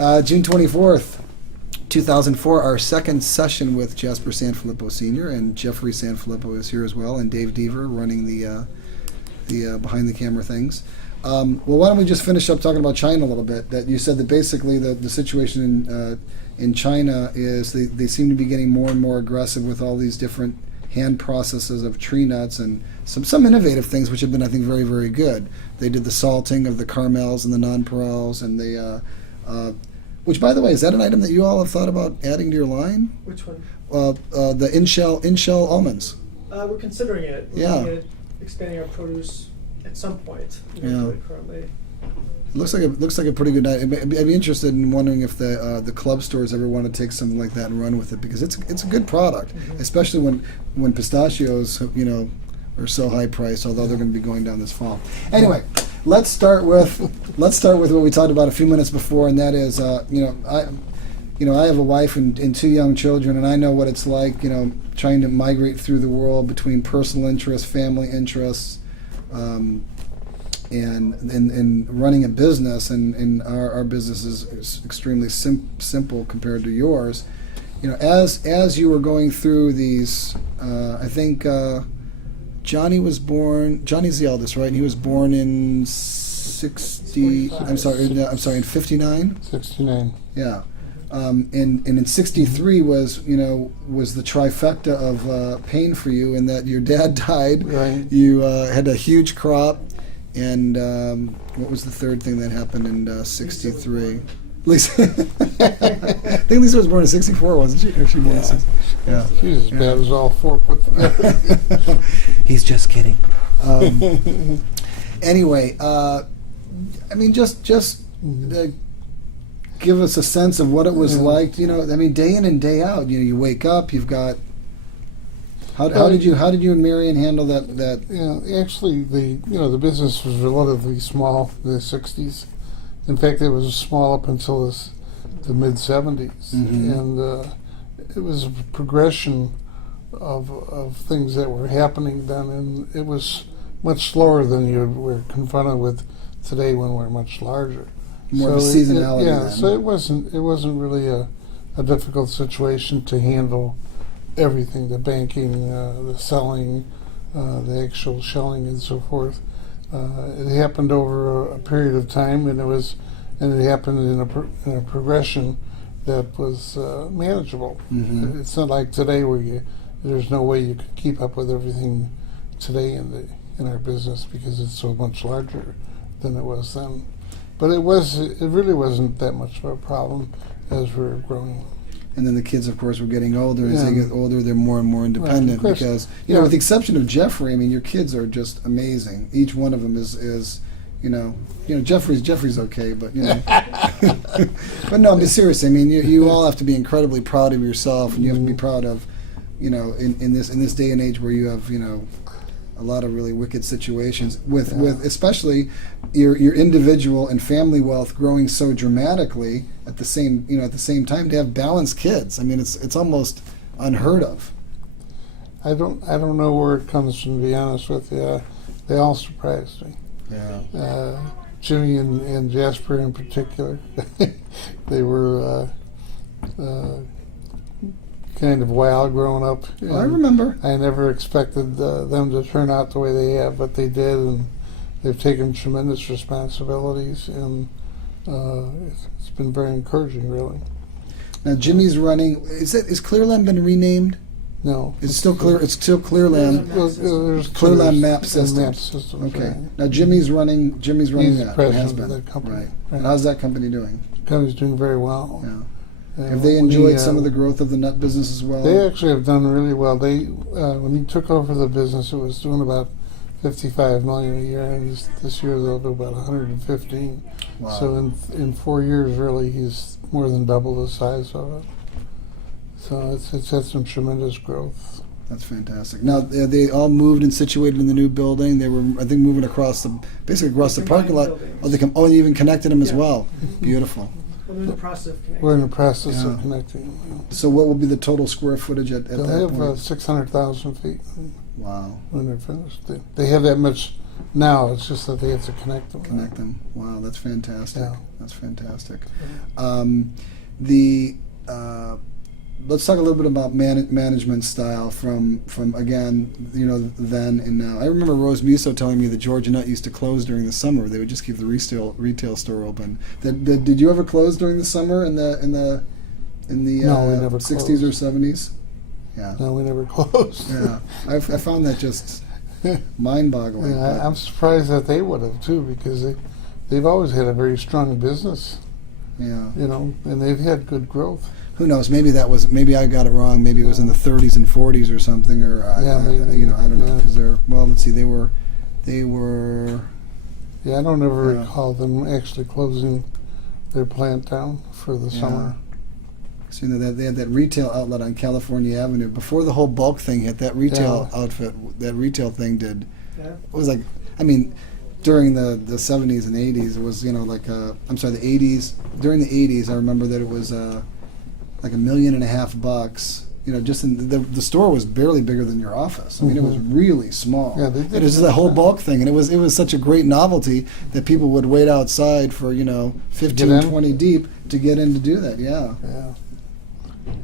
June 24th, 2004, our second session with Jasper Sanfilippo Sr. and Jeffrey Sanfilippo is here as well, and Dave Deaver running the behind the camera things. Well, why don't we just finish up talking about China a little bit? That you said that basically the situation in China is they seem to be getting more and more aggressive with all these different hand processes of tree nuts and some innovative things which have been, I think, very, very good. They did the salting of the caramels and the nonpareils, and they which, by the way, is that an item that you all have thought about adding to your line? Which one? The in-shell almonds. We're considering it. We're looking at expanding our produce at some point. Currently. It looks like a pretty good item. I'd be interested in wondering if the club stores ever want to take something like that and run with it, because it's a good product, especially when pistachios are so high priced. Although they're going to be going down this fall. Anyway, let's start with what we talked about a few minutes before, and that is I have a wife and two young children, and I know what it's like trying to migrate through the world between personal interests, family interests. And running a business, and our business is extremely simple compared to yours. As you were going through these, I think Johnny's the eldest, right? And he was born in 60. I'm sorry, in 59. 69. Yeah. And in 63 was the trifecta of pain for you, in that your dad died. Right. You had a huge crop. And what was the third thing that happened in 63? Lisa, I think Lisa was born in 64, wasn't she? Or she born in 60? Yeah. She was as bad as all four put together. He's just kidding. Anyway, just give us a sense of what it was like. Day in and day out. You wake up. You've got. How did you and Marion handle that? Yeah, actually, the business was relatively small in the 60s. In fact, it was small up until the mid 70s, and it was a progression of things that were happening then, and it was much slower than you were confronted with today when we're much larger. More of a seasonality. Then. So it wasn't really a difficult situation to handle. Everything, the banking, the selling, the actual shelling, and so forth. It happened over a period of time, and it happened in a progression that was manageable. It's not like today where there's no way you could keep up with everything today in our business, because it's so much larger than it was then. But it really wasn't that much of a problem as we're growing. And then the kids, of course, were getting older. As they get older, they're more and more independent. Right, because, with the exception of Jeffrey, your kids are just amazing. Each one of them is Jeffrey's okay, but but no, I'm serious. You all have to be incredibly proud of yourself, and you have to be proud of, in this day and age where you have, a lot of really wicked situations with especially your individual and family wealth growing so dramatically at the same time, to have balanced kids. It's almost unheard of. I don't know where it comes from, to be honest with you. They all surprised me. Yeah. Jimmy and Jasper in particular. They were kind of wild growing up. I remember. I never expected them to turn out the way they have, but they did, and they've taken tremendous responsibilities, and it's been very encouraging, really. Now Jimmy's running. Is Clearland been renamed? No. It's still clear. It's still Clearland. There's Clearland Map Systems. Map Systems. Okay. Right. Now Jimmy's running. He's that. President Has been. of that company. Right. And how's that company doing? The company's doing very well. Yeah. Have they enjoyed some of the growth of the nut business as well? They actually have done really well. They when he took over the business, it was doing about $55 million a year, and this year they'll do about 115. Wow. So in 4 years, really, he's more than double the size of it. So it's had some tremendous growth. That's fantastic. Now they all moved and situated in the new building. They were, I think, moving basically across the parking lot. They even connected them as well. Beautiful. We're in the process of connecting. We're in the process of connecting. So what will be the total square footage at that They'll point? have 600,000 feet. Wow. When they're finished. They have that much now. It's just that they have to connect them. Connect them. Wow, that's fantastic. Yeah. That's fantastic. Mhm. The let's talk a little bit about management style from again, then and now. I remember Rose Musso telling me that Georgia Nut used to close during the summer. They would just keep the retail store open. Did you ever close during the summer in the No, we never 60s or closed. 70s? Yeah. No, we never closed. Yeah. I found that just mind-boggling. Yeah, I'm surprised that they would have too, because they've always had a very strong business, Yeah. and they've had good growth. Who knows? Maybe I got it wrong. Maybe it was in the 30s and 40s or something, or maybe. I don't know. Yeah. Because let's see, they were. Yeah, I don't ever Yeah. recall them actually closing their plant down for the summer. So that they had that retail outlet on California Avenue before the whole bulk thing hit. That retail that retail thing did. Yeah. It was like, during the 70s and 80s, it was the 80s. During the 80s, I remember that it was like $1.5 million. Just in the store was barely bigger than your office. It was really small. Yeah, they did it was that. the whole bulk thing, and it was such a great novelty that people would wait outside for 15, in? 20 deep to get in to do that. Yeah.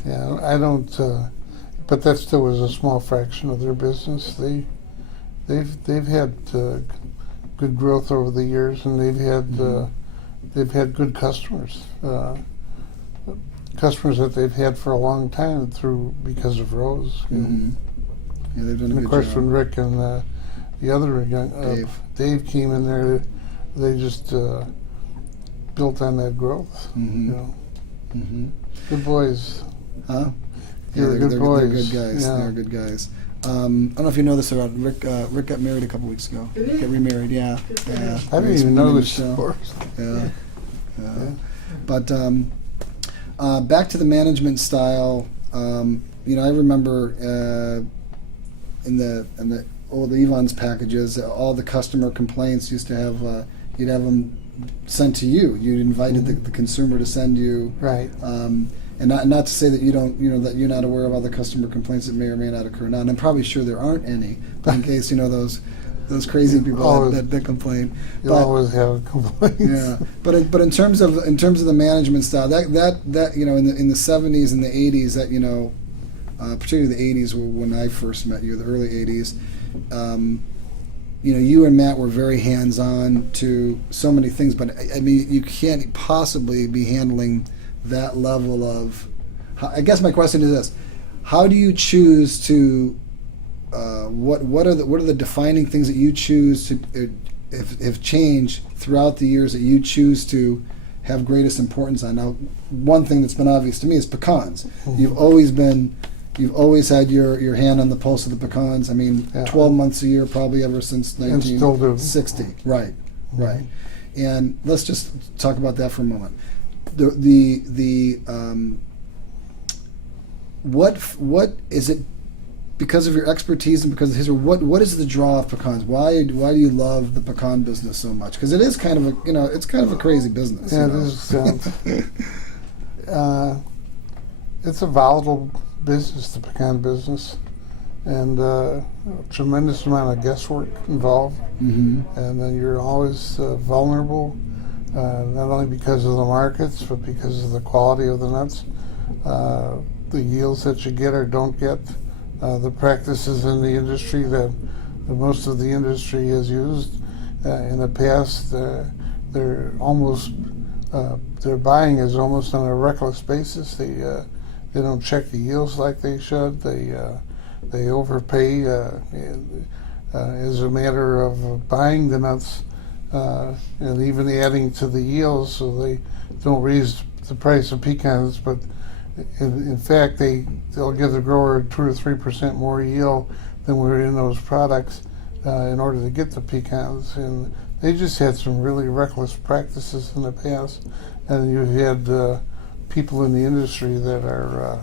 Yeah, I don't. But that still was a small fraction of their business. They've had good growth over the years, and they've had good customers. Customers that they've had for a long time because of Rose. Mm-hmm. Yeah, they've done a And good of course, job. when Rick and the other Dave came in there, they just built on that growth. Mm-hmm. Mm-hmm. Good boys. Huh? They're good they're boys. good guys. Yeah. They're good guys. I don't know if you know this about Rick. Rick got married a couple weeks ago. Did he? Got remarried. Yeah. Good for Yeah. him. I didn't He's even know running the this show. story. Yeah. Yeah. But back to the management style. I remember in the old Evans packages, all the customer complaints used to have. You'd have them sent to you. You invited the consumer to send you. Right. And not to say that you don't, that you're not aware of all the customer complaints that may or may not occur now. And I'm probably sure there aren't any, but in case those crazy people Always. that complain. You'll always have complaints. Yeah, but in terms of the management style, that in the 70s and the 80s, that particularly the 80s when I first met you, the early 80s. You and Matt were very hands-on to so many things, but you can't possibly be handling that level of. I guess my question is this: how do you choose to? What are the defining things that you choose to if changed throughout the years that you choose to have greatest importance on? Now, one thing that's been obvious to me is pecans. Mm-hmm. You've always had your hand on the pulse of the pecans. 12 months a year probably ever since And still do. 1960. Right, Mm-hmm. right. And let's just talk about that for a moment. What is it? Because of your expertise and because of history, what is the draw of pecans? Why do you love the pecan business so much? Because it is kind of a crazy business. Yeah, it is. It's a volatile business, the pecan business, and a tremendous amount of guesswork involved. Mm-hmm. And then you're always vulnerable, not only because of the markets, but because of the quality of the nuts, the yields that you get or don't get. The practices in the industry that most of the industry has used in the past, they're almost their buying is almost on a reckless basis. They don't check the yields like they should. They overpay as a matter of buying the nuts and even adding to the yields, so they don't raise the price of pecans, but in fact, they'll give the grower 2 or 3% more yield than were in those products in order to get the pecans. And they just had some really reckless practices in the past. And you've had people in the industry that are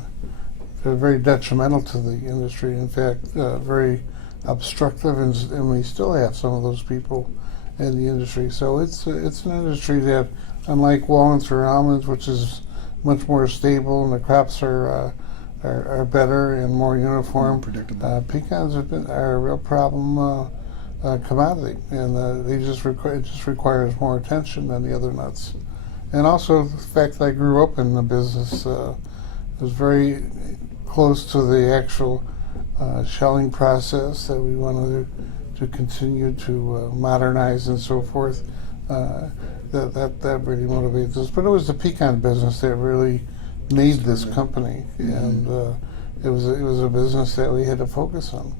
they're very detrimental to the industry. In fact, very obstructive, and we still have some of those people in the industry. So it's an industry that, unlike walnuts or almonds, which is much more stable, and the crops are better and more uniform. Predictable. Pecans are a real problem commodity, and it just requires more attention than the other nuts. And also the fact that I grew up in the business, was very close to the actual shelling process that we wanted to continue to modernize and so forth. That really motivates us. But it was the pecan business that really made this company, and it was a business that we had to focus on.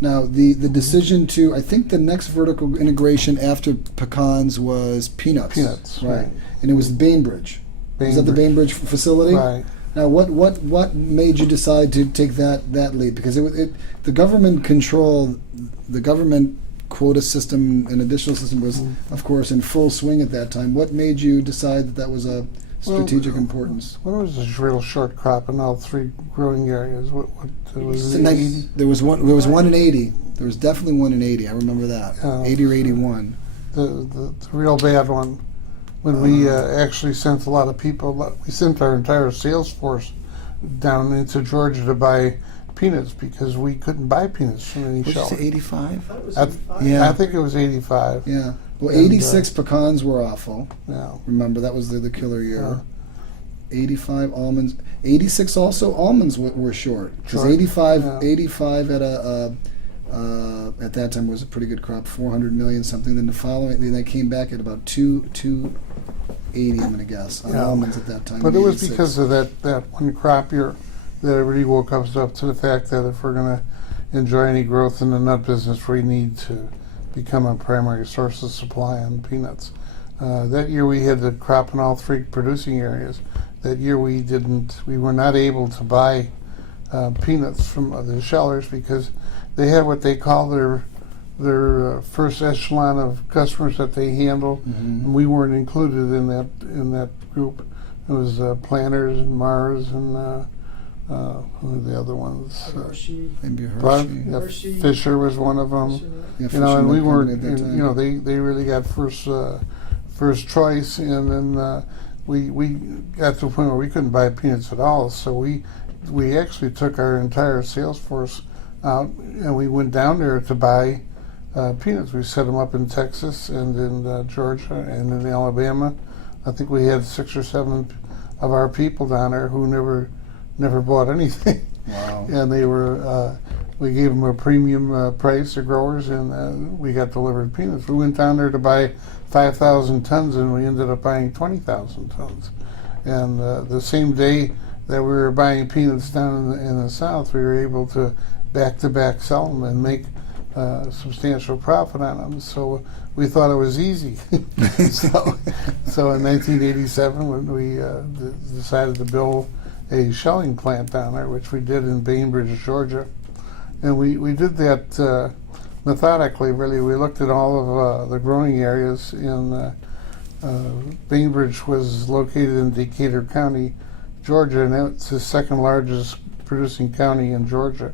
Now, the decision to, I think the next vertical integration after pecans was peanuts. Peanuts, right. And it was Bainbridge. Was that the Bainbridge facility? Right. Now, what made you decide to take that lead? Because the government control, the government quota system and additional system was, of course, in full swing at that time. What made you decide that was a strategic importance? Well, it was a real short crop in all three growing areas. What was it? There was one in 80. There was definitely one in 80. I remember that. 80 or 81. The real bad one. When we actually sent a lot of people, we sent our entire sales force down into Georgia to buy peanuts because we couldn't buy peanuts from any shell. What did you say, 85? I thought it was 85. I think it was 85. Yeah. Well, And, 86 pecans were awful. Yeah. Remember, that was the killer year. 85 almonds. 86 also almonds were short. Because 85 at that time was a pretty good crop, 400 million something. Then then they came back at about 280, I'm going to guess, on almonds at that time. But it was 86. because of that one crop year that it really woke us up to the fact that if we're going to enjoy any growth in the nut business, we need to become a primary source of supply on peanuts. That year we had the crop in all three producing areas. That year we were not able to buy peanuts from the shellers because they had what they call their first echelon of customers that they handle, and we weren't included in that group. It was Planters and Mars and who are the other ones? Hershey. Maybe Hershey. Hershey. Fisher was one of them. Yeah, And we weren't. at that time. They really got first choice, and then we got to a point where we couldn't buy peanuts at all. So we actually took our entire sales force out, and we went down there to buy peanuts. We set them up in Texas and in Georgia and in Alabama. I think we had 6 or 7 of our people down there who never bought anything. Wow. And they were we gave them a premium price, the growers, and we got delivered peanuts. We went down there to buy 5,000 tons, and we ended up buying 20,000 tons. And the same day that we were buying peanuts down in the South, we were able to back-to-back sell them and make substantial profit on them. So we thought it was easy. So in 1987, when we decided to build a shelling plant down there, which we did in Bainbridge, Georgia, and we did that methodically. Really, we looked at all of the growing areas. In Bainbridge was located in Decatur County, Georgia, and it's the second largest producing county in Georgia.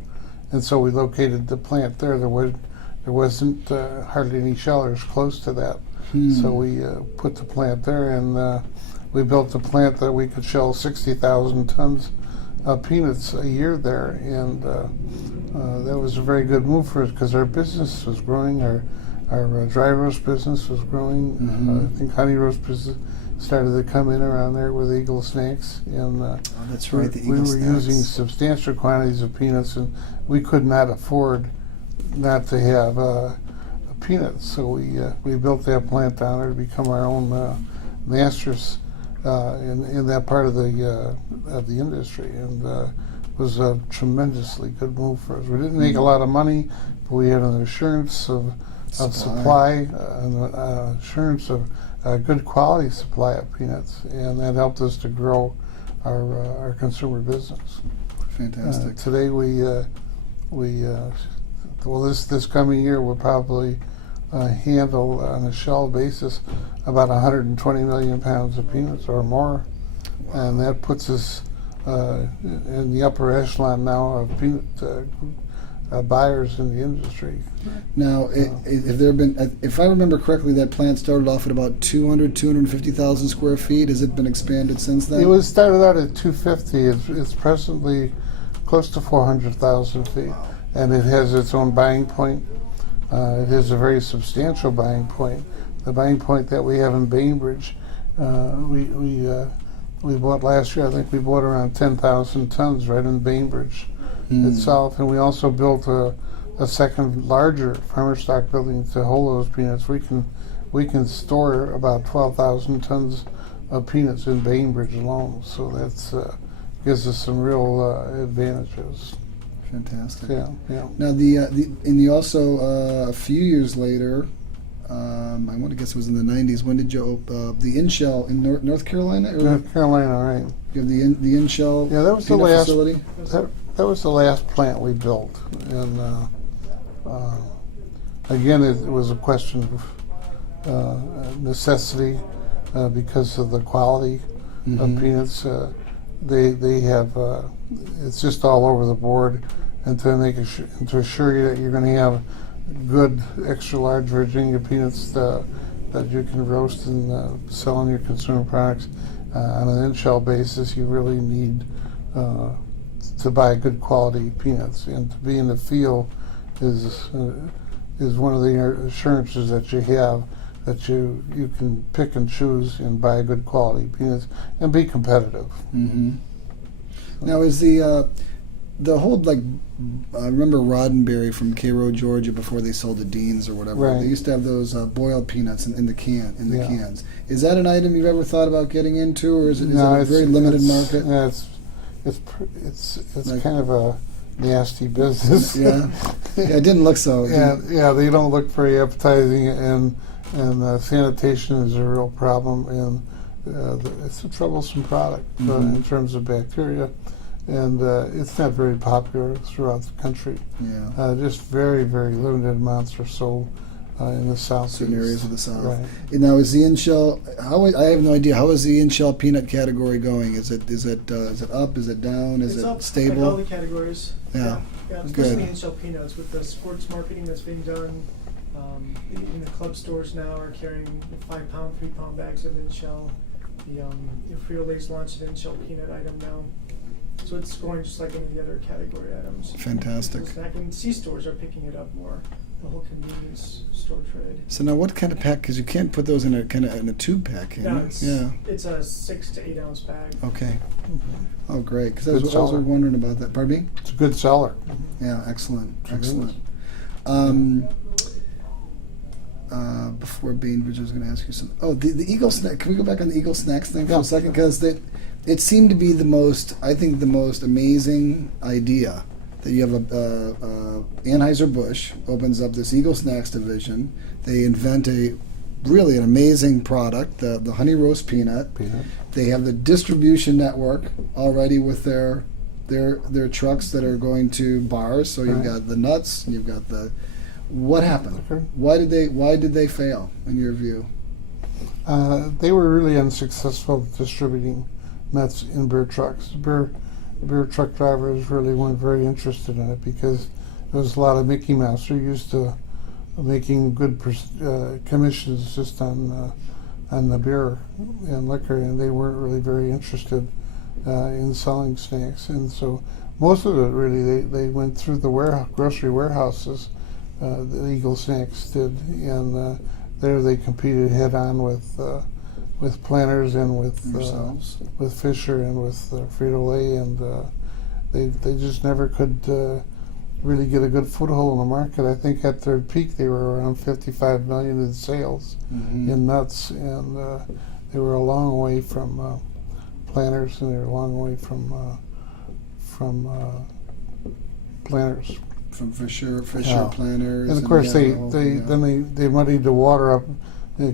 And so we located the plant there. There wasn't hardly any shellers close to that. So we put the plant there, and we built a plant that we could shell 60,000 tons of peanuts a year there. And that was a very good move for us because our business was growing. Our dry roast business was growing. I think honey roast business started to come in around there with Eagle Snacks. And that's right, the we Eagle were Snacks. using substantial quantities of peanuts, and we could not afford not to have peanuts. So we built that plant down there to become our own masters in that part of the industry, and it was a tremendously good move for us. We didn't make a lot of money, but we had an assurance of supply, and assurance of good quality supply of peanuts, and that helped us to grow our consumer business. Fantastic. Today this coming year we'll probably handle on a shell basis about 120 million pounds of peanuts or more, and that puts us in the upper echelon now of peanut buyers in the industry. Now, if I remember correctly, that plant started off at about 250,000 square feet. Has it been expanded since then? It was started out at 250. It's presently close to 400,000 feet, and it has its own buying point. It is a very substantial buying point. The buying point that we have in Bainbridge, we bought last year. I think we bought around 10,000 tons right in Bainbridge itself, and we also built a second larger farmer stock building to hold those peanuts. We can store about 12,000 tons of peanuts in Bainbridge alone. So that's gives us some real advantages. Fantastic. Yeah, yeah. Now and you also a few years later, I want to guess it was in the 90s. When did you open the in-shell in North Carolina? Or North Carolina, right? You have the in-shell. Yeah, that was the peanut last facility. That was the last plant we built, and again, it was a question of necessity because of the quality of peanuts. They have it's just all over the board, and to assure you that you're going to have good extra large Virginia peanuts that you can roast and sell in your consumer products on an in-shell basis, you really need to buy good quality peanuts, and to be in the field is one of the assurances that you have that you can pick and choose and buy good quality peanuts and be competitive. Mm-hmm. Now, is the whole, like, I remember Roddenberry from Cairo, Georgia, before they sold to Dean's or whatever. Right. They used to have those boiled peanuts in the Yeah. cans. Is that an item you've ever thought about getting into, or is it No, a very limited market? Yeah, it's Like- kind of a nasty business. Yeah, it didn't look so. Yeah, they don't look very appetizing, and sanitation is a real problem, and it's a troublesome product in terms of bacteria, and it's not very popular throughout the country. Yeah. Just very, very limited amounts are sold in the southeast. Certain areas of the South. Right. Now, is the in-shell? I have no idea. How is the in-shell peanut category going? Is it up? Is it down? Is It's it up, stable? like all the categories. Yeah. Yeah, Good. especially the in-shell peanuts with the sports marketing that's being done. In the club stores now are carrying 5-pound, 3-pound bags of in-shell. The Frito-Lay's launched an in-shell peanut item now. So it's growing just like any of the other category items. Fantastic. And C-stores are picking it up more. The whole convenience store trade. So now, what kind of pack? Because you can't put those in a tube pack, can No, you? it's a 6 to 8 ounce bag. Okay. Oh, great. Because I Good was seller. wondering about that. Pardon me? It's a good seller. Yeah. Excellent. Tremendous. Excellent. Before Bainbridge, I was going to ask you something. Oh, the Eagle Snack. Can we go back on the Eagle Snacks thing for Yeah. a second? Because it seemed to be the most amazing idea that you have Anheuser-Busch opens up this Eagle Snacks division. They invent an amazing product, the honey roast peanut. They have the distribution network already with their trucks that are going to bars. So you've Right. got the nuts, you've got the. What happened? Okay. Why did they fail in your view? They were really unsuccessful distributing nuts in beer trucks. Beer truck drivers really weren't very interested in it because there was a lot of Mickey Mouse. They're used to making good commissions just on the beer and liquor, and they weren't really very interested in selling snacks. And so most of it really they went through the grocery warehouses. The Eagle Snacks did, and there they competed head on with Planters and with Fisher and with Frito-Lay, and they just never could really get a good foothold in the market. I think at their peak they were around 55 million in sales in nuts, and they were a long way from Planters, and they were a long way from Planters. From Fisher Yeah. Planters, And of course, they then they muddied the water up,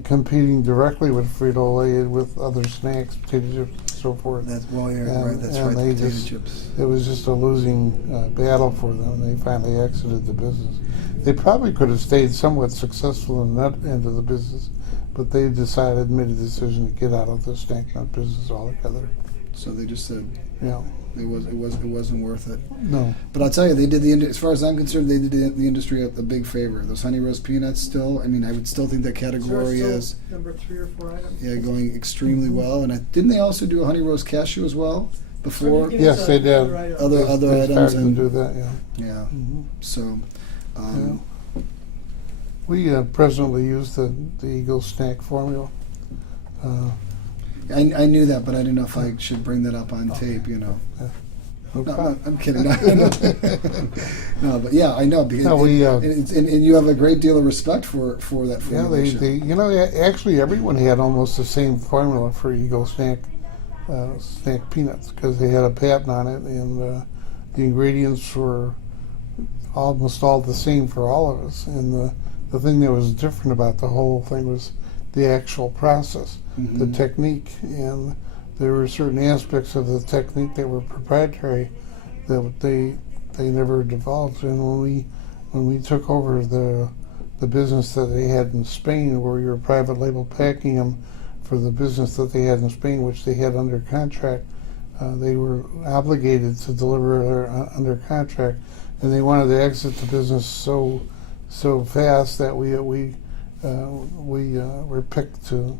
competing directly with Frito-Lay with other snacks, potato chips, and so forth. That's And- right. That's and right. they The potato just- chips. It was just a losing battle for them. They finally exited the business. They probably could have stayed somewhat successful in that end of the business, but they made a decision to get out of the snack nut business altogether. So they just said Yeah. it wasn't worth it. No. But I'll tell you, they did as far as I'm concerned, they did the industry a big favor. Those honey roast peanuts still. I mean, I would still think that category So is number 3 or 4 items. going extremely well. And didn't they also do a honey roast cashew as well before? Yes, they did. Other item. Other They items started and to do that. Yeah. yeah. Mhm. So. We presently use the Eagle snack formula. I knew that, but I didn't know if I should bring that up on tape. No No, problem. I'm kidding. No, but yeah, I know because No, we, and you have a great deal of respect for that Yeah, formulation. actually everyone had almost the same formula for Eagle snack peanuts because they had a patent on it, and the ingredients were almost all the same for all of us. And the thing that was different about the whole thing was the actual process, the technique, and there were certain aspects of the technique that were proprietary that they never divulged. And when we took over the business that they had in Spain, where we were private label packing them for the business that they had in Spain, which they had under contract, they were obligated to deliver under contract, and they wanted to exit the business so fast that we were picked to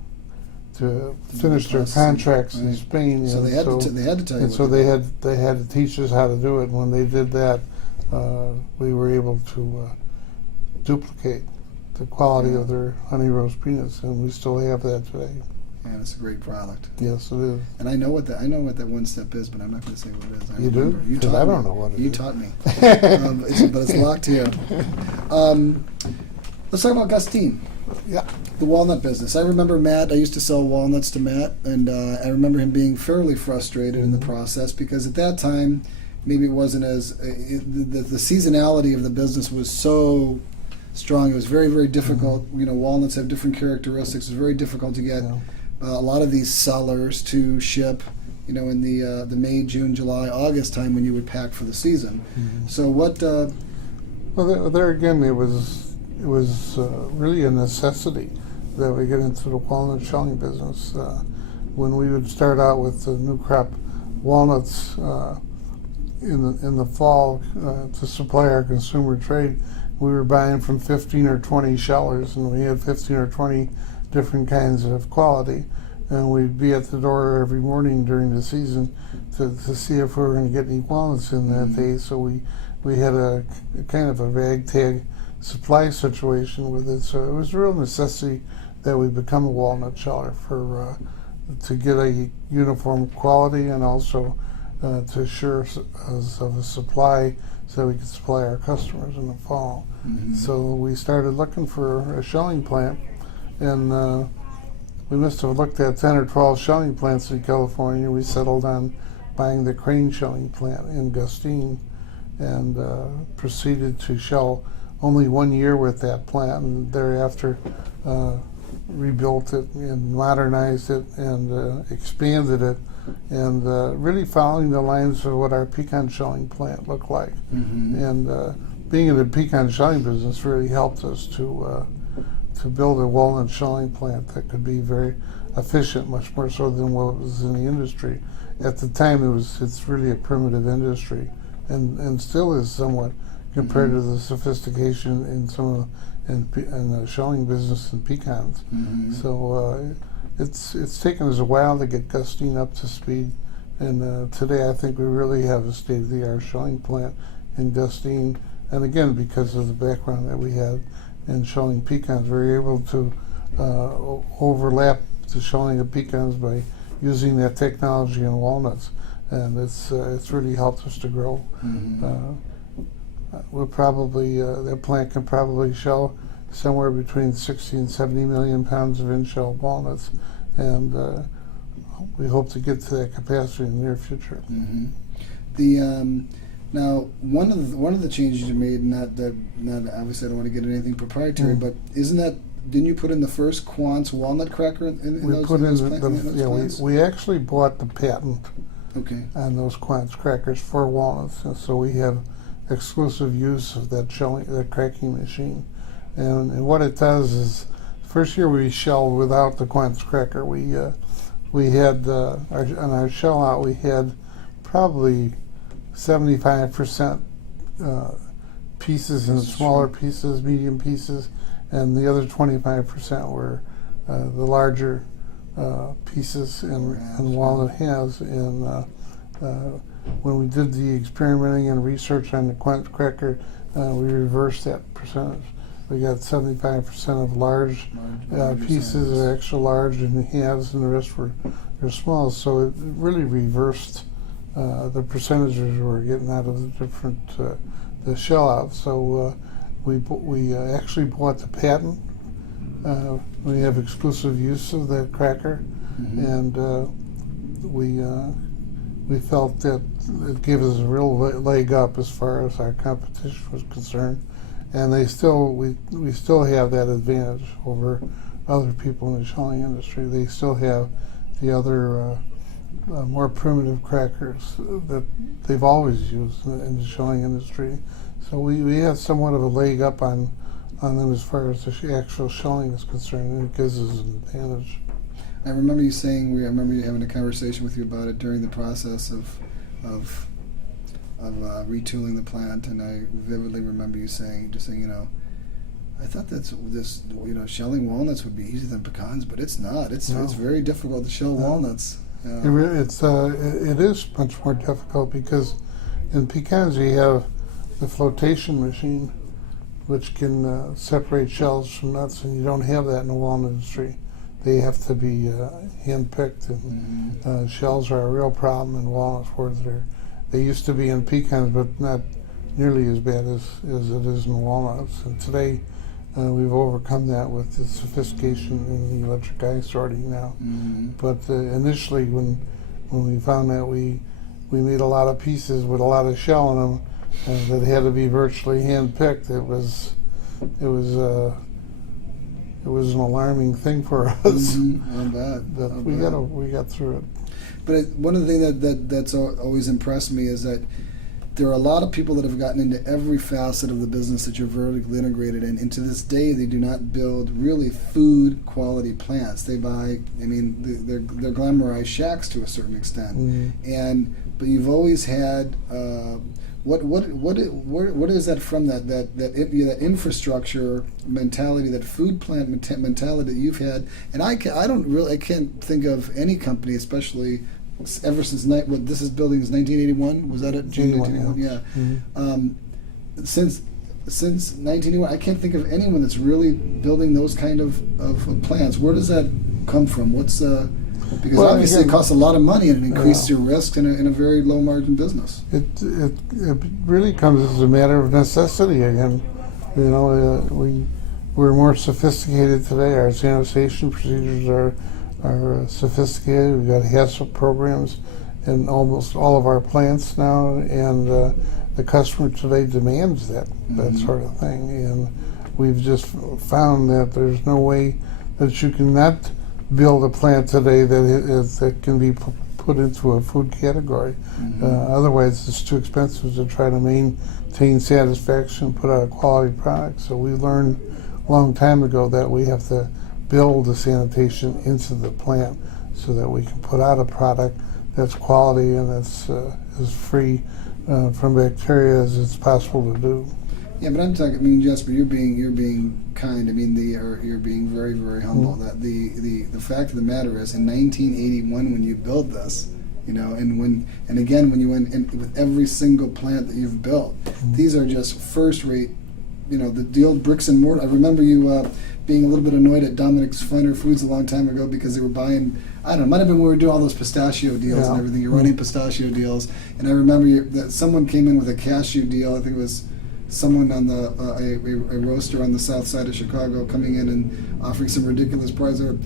finish their contracts in Spain. So they had to tell you. And so they had to teach us how to do it. When they did that, we were able to duplicate the quality of their honey roast peanuts, and we still have that today. And it's a great product. Yes, it is. And I know what that one step is, but I'm not going to say what it is. You do? Because I don't know what it is. You taught me. But it's locked here. Let's talk about Gustine. Yeah. The walnut business. I remember Matt. I used to sell walnuts to Matt, and I remember him being fairly frustrated in the process because at that time, maybe it wasn't as the seasonality of the business was so strong. It was very, very difficult. Walnuts have different characteristics. It was very difficult to get a lot of these sellers to ship. In the May, June, July, August time when you would pack for the season. So what? Well, there again, it was really a necessity that we get into the walnut shelling business. When we would start out with the new crop walnuts in the fall to supply our consumer trade, we were buying from 15 or 20 shellers, and we had 15 or 20 different kinds of quality. And we'd be at the door every morning during the season to see if we were going to get any walnuts in that day. So we had a kind of a ragtag supply situation with it. So it was a real necessity that we become a walnut sheller to get a uniform quality and also to assure us of a supply so we could supply our customers in the fall. So we started looking for a shelling plant, and we must have looked at 10 or 12 shelling plants in California. We settled on buying the Crane shelling plant in Gustine and proceeded to shell only 1 year with that plant, and thereafter rebuilt it and modernized it and expanded it, and really following the lines of what our pecan shelling plant looked like. And being in the pecan shelling business really helped us to build a walnut shelling plant that could be very efficient, much more so than what was in the industry. At the time, it's really a primitive industry, and still is somewhat compared to the sophistication in the shelling business in pecans. So it's taken us a while to get Gustine up to speed, and today I think we really have a state-of-the-art shelling plant in Gustine. And again, because of the background that we had in shelling pecans, we were able to overlap the shelling of pecans by using that technology in walnuts, and it's really helped us to grow. We'll probably that plant can probably shell somewhere between 60 and 70 million pounds of in-shell walnuts, and we hope to get to that capacity in the near future. Now, one of the changes you made, not obviously I don't want to get into anything proprietary, but didn't you put in the first Quantz walnut cracker in We those put in those the plants? we actually bought the patent on those Quantz crackers for walnuts, and so we have exclusive use of that cracking machine. And what it does is, first year we shelled without the Quantz cracker. We had on our shell out we had probably 75% pieces and smaller pieces, medium pieces, and the other 25% were the larger pieces and walnut halves. And when we did the experimenting and research on the Quantz cracker, we reversed that percentage. We got 75% of large Larger pieces, size. are extra large, and halves, and the rest were small. So it really reversed the percentages we were getting out of the different the shell out. So we actually bought the patent. We have exclusive use of that cracker, and we felt that it gave us a real leg up as far as our competition was concerned, and we still have that advantage over other people in the shelling industry. They still have the other more primitive crackers that they've always used in the shelling industry. So we have somewhat of a leg up on them as far as the actual shelling is concerned, and it gives us an advantage. I remember you saying, I remember you having a conversation with you about it during the process of retooling the plant, and I vividly remember you saying, I thought shelling walnuts would be easier than pecans, but it's not. It's very difficult to shell walnuts. It is much more difficult because in pecans you have the flotation machine, which can separate shells from nuts, and you don't have that in the walnut industry. They have to be hand-picked, and shells are a real problem in walnuts where they used to be in pecans, but not nearly as bad as it is in walnuts. And today we've overcome that with the sophistication in the electric eye sorting now. But initially when we found that we made a lot of pieces with a lot of shell in them that had to be virtually hand-picked, it was an alarming thing for us. I bet. But we got through it. But one of the things that's always impressed me is that there are a lot of people that have gotten into every facet of the business that you're vertically integrated in, and to this day they do not build really food quality plants. They buy, they're glamorized shacks to a certain extent, but you've always had. What is that from that infrastructure mentality, that food plant mentality that you've had? And I can't think of any company, especially ever since this is building is 1981. Was that it? June 1981. Yeah. Since 1981, I can't think of anyone that's really building those kind of plants. Where does that come from? Because obviously it costs a lot of money and it increases your risk in a very low margin business. It really comes as a matter of necessity again. We're more sophisticated today. Our sanitation procedures are sophisticated. We've got HACCP programs in almost all of our plants now, and the customer today demands that sort of thing. And we've just found that there's no way that you can not build a plant today that can be put into a food category. Otherwise, it's too expensive to try to maintain satisfaction and put out a quality product. So we learned a long time ago that we have to build the sanitation into the plant so that we can put out a product that's quality and that's as free from bacteria as it's possible to do. Yeah, but I'm talking. Jasper, you're being kind. You're being very, very humble. That the fact of the matter is, in 1981, when you build this, and again when you went in with every single plant that you've built, these are just first-rate. The old bricks and mortar. I remember you being a little bit annoyed at Dominic's Finer Foods a long time ago because they were buying. I don't know. It might have been when we were doing all those pistachio deals and everything. You're running pistachio deals, and I remember that someone came in with a cashew deal. I think it was someone on a roaster on the south side of Chicago coming in and offering some ridiculous price. Or,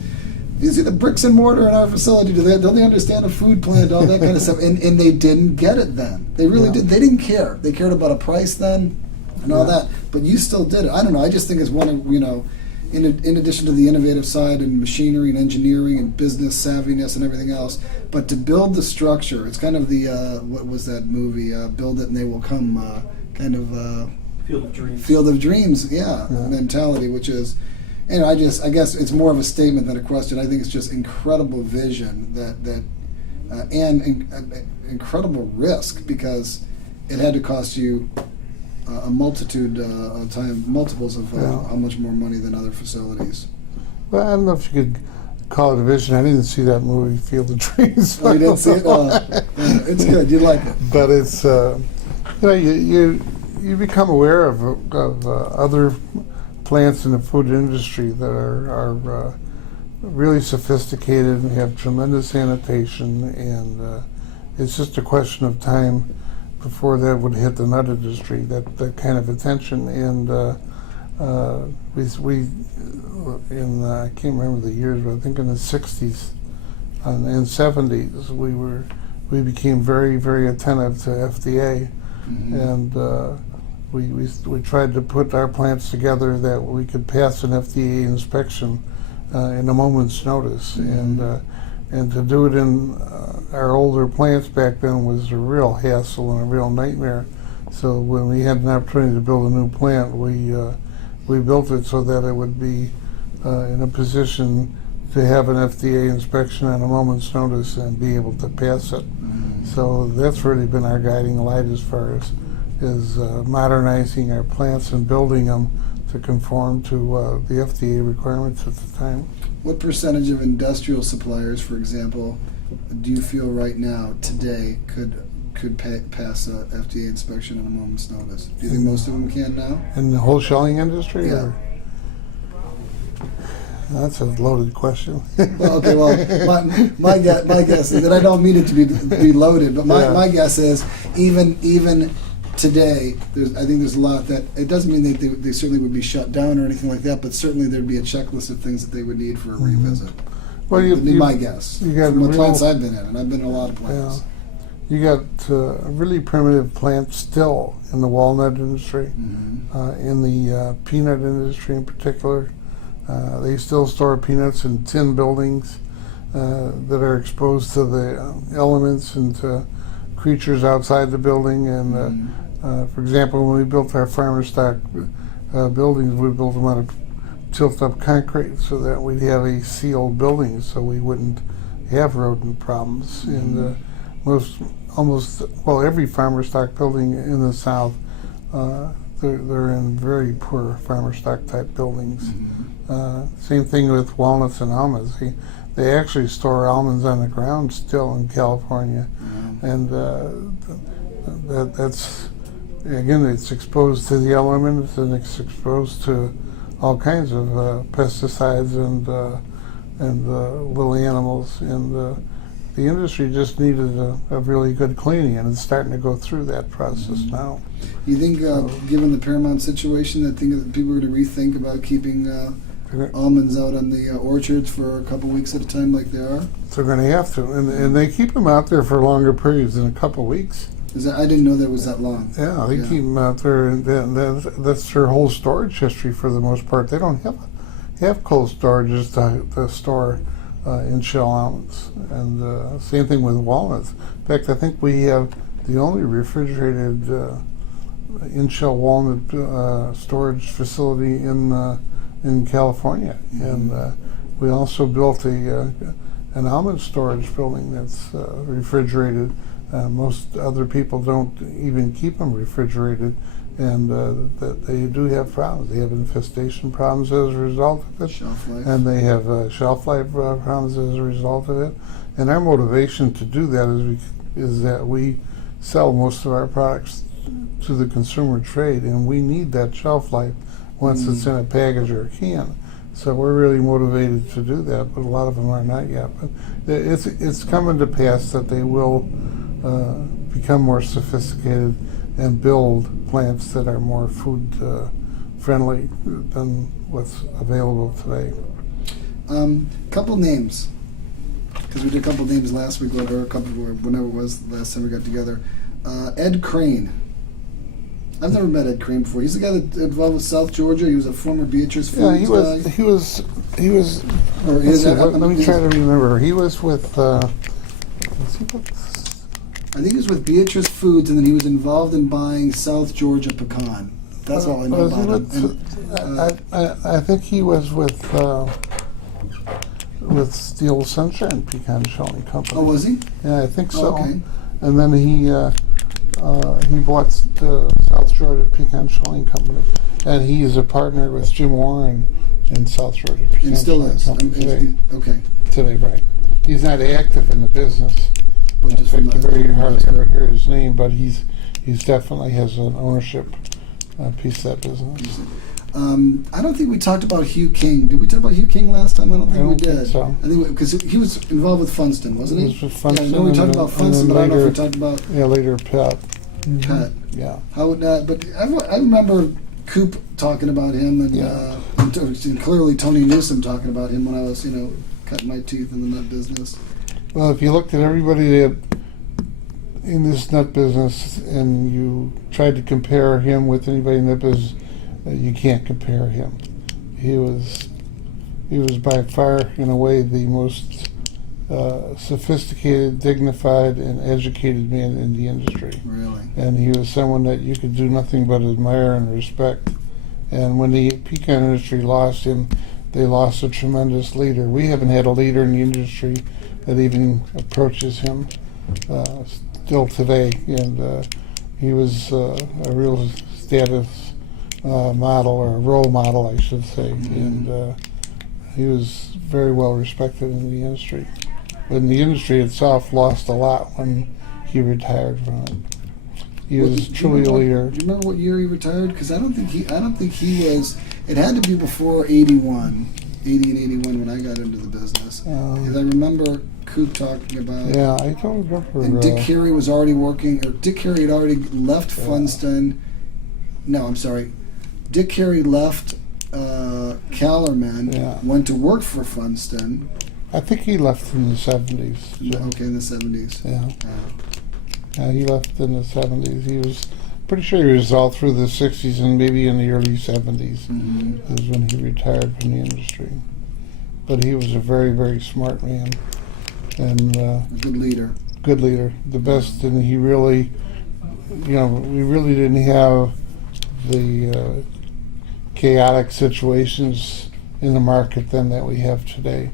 you see the bricks and mortar in our facility? Don't they understand a food plant, all that kind of stuff? And they didn't get it then. They really did. They didn't care. They cared about a price then and all that. But you still did it. I don't know. I just think it's one of, in addition to the innovative side and machinery and engineering and business savviness and everything else, but to build the structure, it's kind of the, what was that movie, Build It and They Will Come, kind of Field of Dreams, mentality, which is, I guess it's more of a statement than a question. I think it's just incredible vision and incredible risk, because it had to cost you a multitude of multiples of how much more money than other facilities. Well, I don't know if you could call it a vision. I didn't see that movie, Field of Dreams. Oh, you didn't see it? It's good. You like it. But it's, you become aware of other plants in the food industry that are really sophisticated and have tremendous sanitation, and it's just a question of time before that would hit the nut industry, that kind of attention. And we in I can't remember the years, but I think in the 60s and 70s we became very, very attentive to FDA, and we tried to put our plants together that we could pass an FDA inspection in a moment's notice, and to do it in our older plants back then was a real hassle and a real nightmare. So when we had an opportunity to build a new plant, we built it so that it would be in a position to have an FDA inspection on a moment's notice and be able to pass it. So that's really been our guiding light as far as modernizing our plants and building them to conform to the FDA requirements at the time. What percentage of industrial suppliers, for example, do you feel right now, today, could pass a FDA inspection on a moment's notice? Do you think most of them can now? In the whole shelling industry? Yeah. Or? That's a loaded question. Well, okay, my guess is that I don't mean it to be loaded, but my guess is even today, I think there's a lot that, it doesn't mean that they certainly would be shut down or anything like that, but certainly there'd be a checklist of things that they would need for a revisit. Well, Would be my guess. You got from the real, plants I've been in, and I've been in a lot of plants. You got really primitive plants still in the walnut industry, in the peanut industry in particular. They still store peanuts in tin buildings that are exposed to the elements and to creatures outside the building. And for example, when we built our farmer stock buildings, we built them out of tilt-up concrete so that we'd have a sealed building, so we wouldn't have rodent problems. And every farmer stock building in the South, they're in very poor farmer stock type buildings. Same thing with walnuts and almonds. They actually store almonds on the ground still in California, and that's again, it's exposed to the elements and it's exposed to all kinds of pesticides and little animals, and the industry just needed a really good cleaning, and it's starting to go through that process now. You think, given the Paramount situation, that people are going to rethink about keeping almonds out on the orchards for a couple weeks at a time like they are? They're going to have to, and they keep them out there for longer periods than a couple weeks. I didn't know that was that long. Yeah, they keep them out there, and that's their whole storage history for the most part. They don't have cold storages to store in-shell almonds, and same thing with walnuts. In fact, I think we have the only refrigerated in-shell walnut storage facility in California, and we also built an almond storage building that's refrigerated. Most other people don't even keep them refrigerated, and they do have problems. They have infestation problems as a result of it, Shelf life. and they have shelf life problems as a result of it. And our motivation to do that is that we sell most of our products to the consumer trade, and we need that shelf life once it's in a package or a can. So we're really motivated to do that, but a lot of them are not yet. But it's coming to pass that they will become more sophisticated and build plants that are more food friendly than what's available today. Couple names, because we did a couple names last week, or a couple, whenever it was the last time we got together. Ed Crane. I've never met Ed Crane before. He's the guy that involved with South Georgia. He was a former Beatrice Foods Yeah, guy. he was. Or is it? Let me try to remember. He was with. I think he was with Beatrice Foods, and then he was involved in buying South Georgia pecan. That's all I know about him. I think he was with Steel Sunshine Pecan Shelling Company. Oh, was he? Yeah, I think so. Okay. And then he bought the South Georgia Pecan Shelling Company, and he is a partner with Jim Warren in South Georgia Pecan And still Shelling is. Company today. Okay. Today, right? He's not active in the business. But just In fact, from you very hardly the- ever hear his name, but he's definitely has an ownership piece of that business. I don't think we talked about Hugh King. Did we talk about Hugh King last time? I don't think we did. So. I think because he was involved with Funston, wasn't he? He was with Funston, yeah, I know we talked about Funston, but I don't know if we talked about later Pet. Pet. Yeah. How would that? But I remember Coop talking about him, and, and clearly Tony Newsom talking about him when I was, cutting my teeth in the nut business. Well, if you looked at everybody that in this nut business and you tried to compare him with anybody in that business, you can't compare him. He was by far, in a way, the most sophisticated, dignified, and educated man in the industry. Really? And he was someone that you could do nothing but admire and respect. And when the pecan industry lost him, they lost a tremendous leader. We haven't had a leader in the industry that even approaches him still today. And he was a real status model, or a role model, I should say. Mm-hmm. And he was very well respected in the industry. But the industry itself lost a lot when he retired from it. He was truly a leader. Do you remember what year he retired? Because I don't think he was. It had to be before 80 and 81 when I got into the business. Because I remember Coop talking about. Yeah, I don't remember. And Dick Carey was already working, or Dick Carey had already left Funston. No, I'm sorry. Dick Carey left Kellerman, went to work for Funston. I think he left in the 70s. Okay, in the 70s. Yeah. He left in the 70s. He was pretty sure he was all through the 60s and maybe in the early 70s is when he retired from the industry. But he was a very, very smart man and a good leader. Good leader, the best. And he really, we really didn't have the chaotic situations in the market then that we have today.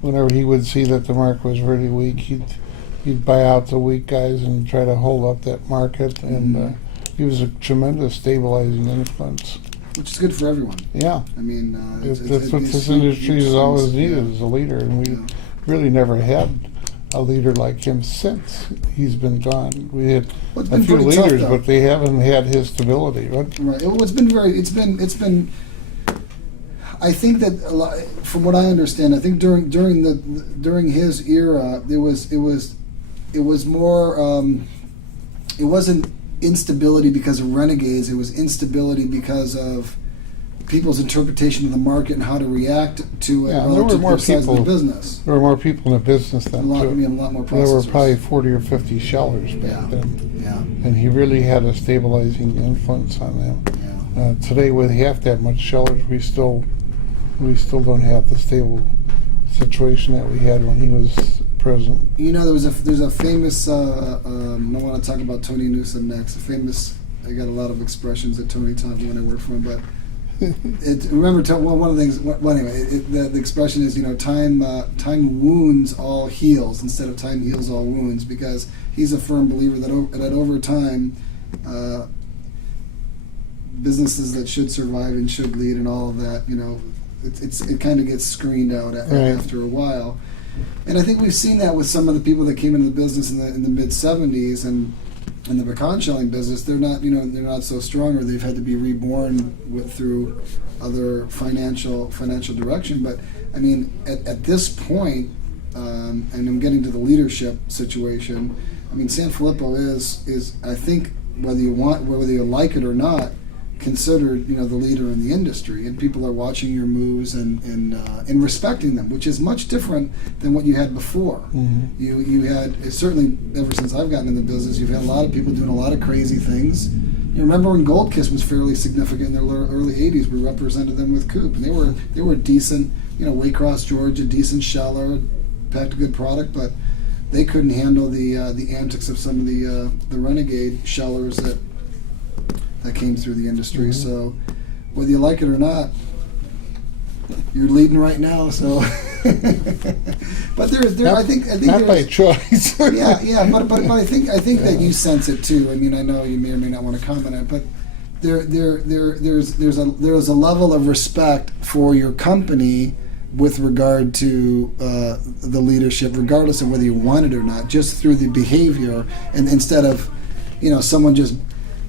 Whenever he would see that the market was really weak, he'd buy out the weak guys and try to hold up that market. And he was a tremendous stabilizing influence. Which is good for everyone. Yeah. I mean, that's what this industry has always needed, is a leader. And we really never had a leader like him since he's been gone. We had a few leaders, but they haven't had his stability. Right? Well, it's been. I think that a lot, from what I understand, I think during his era, it was more. It wasn't instability because of renegades. It was instability because of people's interpretation of the market and how to react to it. Yeah, there were more people. The business. There were more people in the business then. A lot more processors. There were probably 40 or 50 shellers back then. Yeah. And he really had a stabilizing influence on them. Yeah. Today, with half that much shellers, we still don't have the stable situation that we had when he was president. There's a famous. I want to talk about Tony Newsom next. I got a lot of expressions that Tony taught me when I worked for him, but. One of the things. Well, anyway, the expression is, time wounds all heals instead of time heals all wounds, because he's a firm believer that over time, businesses that should survive and should lead and all of that, it kind of gets screened out after a while, and I think we've seen that with some of the people that came into the business in the mid '70s and. In the pecan shelling business, they're not so strong, or they've had to be reborn through other financial direction. But I mean, at this point, and I'm getting to the leadership situation. I mean, Sanfilippo is I think whether you like it or not, considered the leader in the industry, and people are watching your moves and respecting them, which is much different than what you had before. Mm-hmm. You had, certainly ever since I've gotten in the business, you've had a lot of people doing a lot of crazy things. You remember when Gold Kiss was fairly significant in the early '80s? We represented them with Coop, and they were decent. Waycross, Georgia, decent sheller, packed a good product, but they couldn't handle the antics of some of the renegade shellers that came through the industry. Mm-hmm. So whether you like it or not, you're leading right now. So, but I think not by choice. But I think that you sense it too. I mean, I know you may or may not want to comment on it, but there's a level of respect for your company with regard to the leadership, regardless of whether you want it or not, just through the behavior, and instead of someone just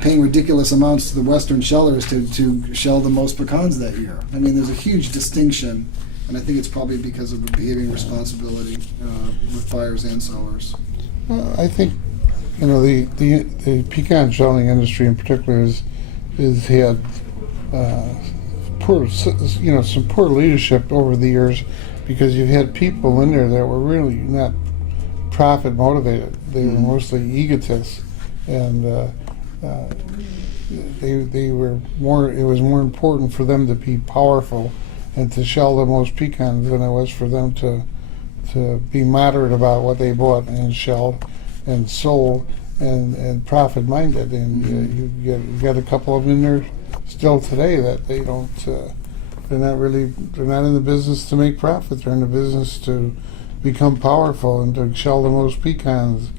paying ridiculous amounts to the Western shellers to shell the most pecans that year. I mean, there's a huge distinction, and I think it's probably because of the behaving responsibility with buyers and sellers. I think, the pecan shelling industry in particular is had poor, some poor leadership over the years, because you've had people in there that were really not profit motivated. They were mostly egotists, and they were more. It was more important for them to be powerful and to shell the most pecans than it was for them to be moderate about what they bought and shelled and sold and profit minded. And you got a couple of them in there still today that they don't. They're not in the business to make profit. They're in the business to become powerful and to shell the most pecans.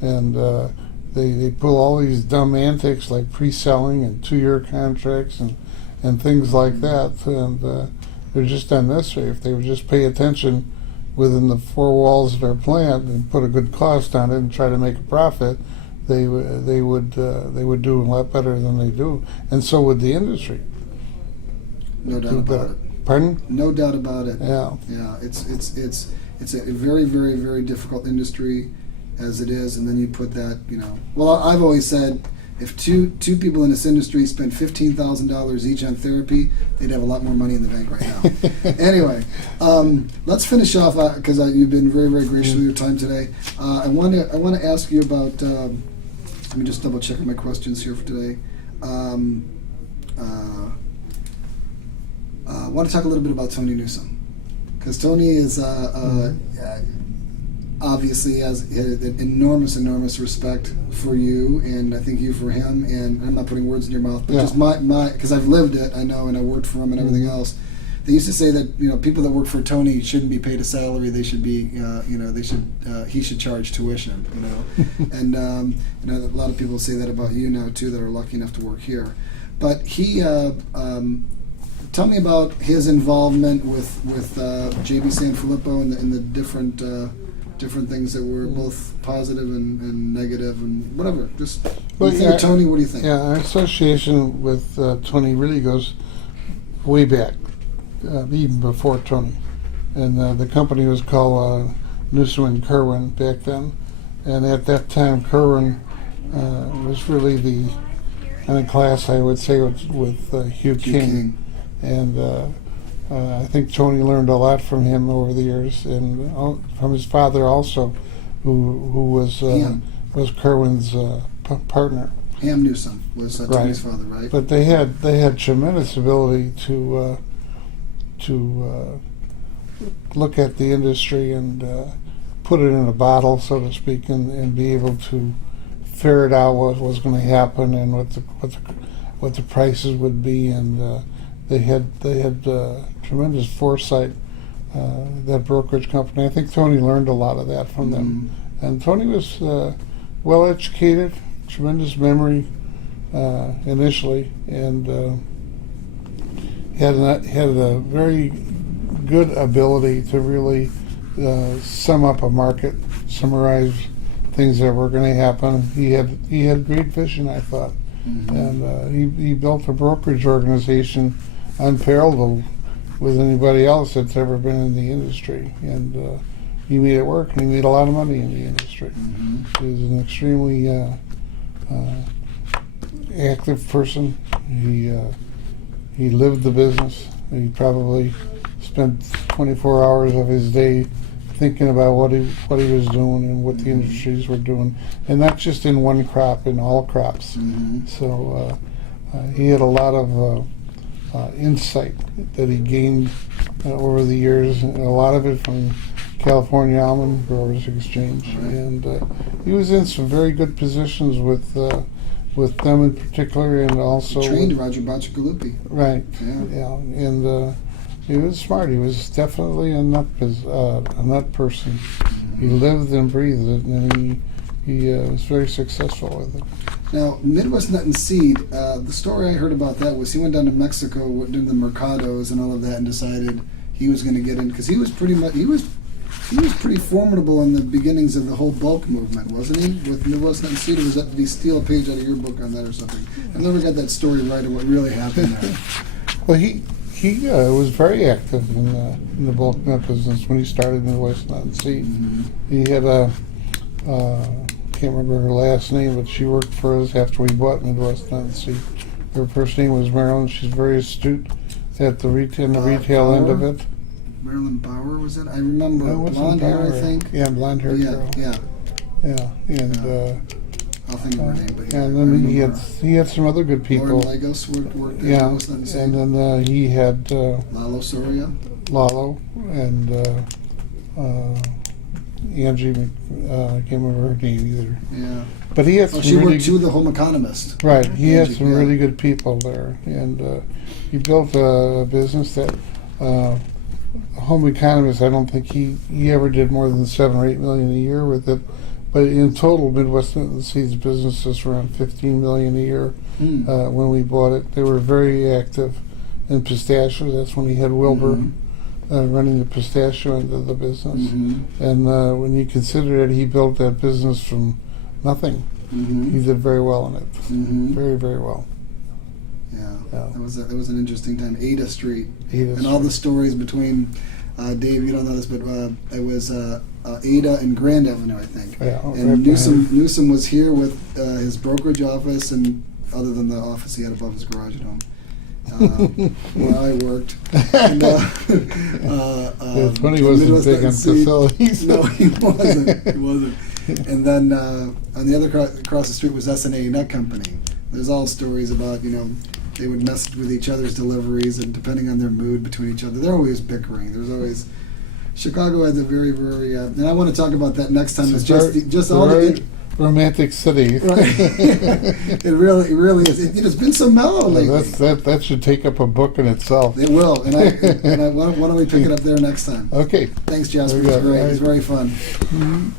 And they pull all these dumb antics like pre-selling and 2-year contracts and things like that. And they're just unnecessary. If they would just pay attention within the 4 walls of their plant and put a good cost on it and try to make a profit, they would do a lot better than they do. And so would the industry. No doubt about it. Pardon? No doubt about it. Yeah. Yeah. It's a very, very, very difficult industry as it is, and then you put that, Well, I've always said, if two people in this industry spent $15,000 each on therapy, they'd have a lot more money in the bank right now. Anyway, let's finish off because you've been very, very gracious with your time today. I want to ask you about. Let me just double check my questions here for today. I want to talk a little bit about Tony Newsom, because Tony is obviously has an enormous respect for you, and I think you for him. And I'm not putting words in your mouth, but just my because I've lived it, I know, and I worked for him and everything else. They used to say that people that work for Tony shouldn't be paid a salary; they should be, he should charge tuition, And a lot of people say that about you now too, that are lucky enough to work here. But he. Tell me about his involvement with J.B. Sanfilippo and the different things that were both positive and negative and whatever. Just Tony, what do you think? Yeah, our association with Tony really goes way back, even before Tony. And the company was called Newsom and Kerwin back then. And at that time, Kerwin was really the class, I would say, with Hugh King. And I think Tony learned a lot from him over the years, and from his father also, who was Kerwin's partner. Ham Newsom was Tony's father, right? But they had tremendous ability to look at the industry and put it in a bottle, so to speak, and be able to ferret out what was going to happen and what the prices would be, and they had tremendous foresight. That brokerage company. I think Tony learned a lot of that from them. And Tony was well educated, tremendous memory initially, and had a very good ability to really sum up a market, summarize things that were going to happen. He had great vision, I thought, and he built a brokerage organization unparalleled with anybody else that's ever been in the industry, and he made it work, and he made a lot of money in the industry. He was an extremely active person. He lived the business. He probably spent 24 hours of his day thinking about what he was doing and what the industries were doing, and not just in one crop, in all crops. So he had a lot of insight that he gained over the years, and a lot of it from California Almond Growers Exchange. And he was in some very good positions with them in particular, and also trained Roger Bacigalupi. Right. Yeah. And he was smart. He was definitely a nut person. He lived and breathed it, and he was very successful with it. Now, Midwest Nut and Seed, the story I heard about that was he went down to Mexico, doing the mercados and all of that, and decided he was going to get in, because he was He was pretty formidable in the beginnings of the whole bulk movement, wasn't he? With Midwest Net Seed, did he steal a page out of your book on that or something? I've never got that story right of what really happened there. Well, he was very active in the bulk net business when he started Midwest Net Seed. Mhm. He had can't remember her last name, but she worked for us after we bought Midwest Net Seed. Her first name was Marilyn. She's very astute at the retail end of Bauer? it. Marilyn Bauer, was it? I remember No, it wasn't blonde hair, I Bauer. think. Yeah, blonde hair Yeah, girl. yeah. Yeah, and I'll think of her name, but yeah, and I then remember. he had some other good people. Lauren Lagos worked at Yeah, Midwest Net Seed. and then he had Lalo Soria. Lalo and Angie. I can't remember her name either. Yeah. But he had Oh, some she really worked to the Home Economist. right. He had Angie, some yeah. really good people there, and he built a business that Home Economist. I don't think he ever did more than $7 or $8 million a year with it. But in total, Midwest Net Seed's business is around $15 million a year. Hmm. When we bought it, they were very active in pistachio. That's when he had Wilbur Mhm. running the pistachio end of the business. Mhm. And when you consider that he built that business from nothing, he Mhm. did very well in it. Mhm. Very, very well. Yeah. Yeah. That was an interesting time. Ada Street. Ada And all the Street. stories between Dave, you don't know this, but it was Ada and Grand Avenue, I think. Yeah, And right Newsom was here with his brokerage office, and other than the office he had above his garage at home, where I worked. And, It's when he wasn't Midwest big Net on Seed- facilities. No, he wasn't. He wasn't. And then on the other across the street was S&A Net Company. There's all stories about, they would mess with each other's deliveries, and depending on their mood between each other, they're always bickering. There's always Chicago has a very, very, and I want to talk about that next time. It's just all the. Romantic city. Right. It really is. It's been so mellow lately. That should take up a book in itself. It will, and why don't we pick it up there next time? Okay. Thanks, Jasper. There It we was go. great. It was very fun. Mhm.